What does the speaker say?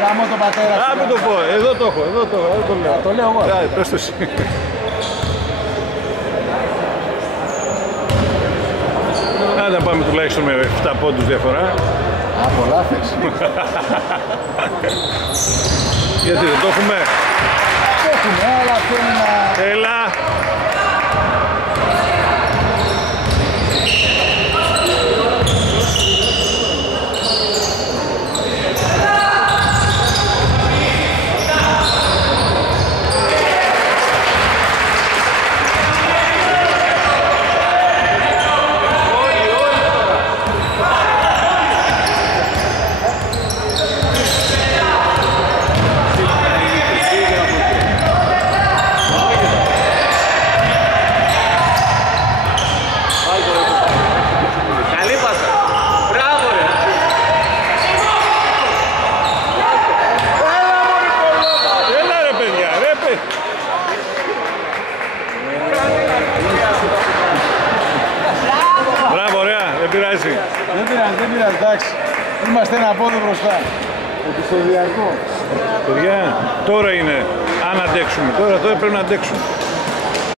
Γάμω τον πατέρα σου. Α, μην το πω, εδώ το έχω, εδώ το λέω. Το λέω εγώ. Πες το εσύ. Να πάμε τουλάχιστον με 7 πόντους διαφορά. Α, πολλά θες. Γιατί δεν το έχουμε. Το έχουμε, αλλά θέλει να... Έλα. Δεν πειράζει, εντάξει. Είμαστε ένα πόδι μπροστά. Επεισοδιακό. Παιδιά, τώρα είναι αν αντέξουμε. Τώρα πρέπει να αντέξουμε.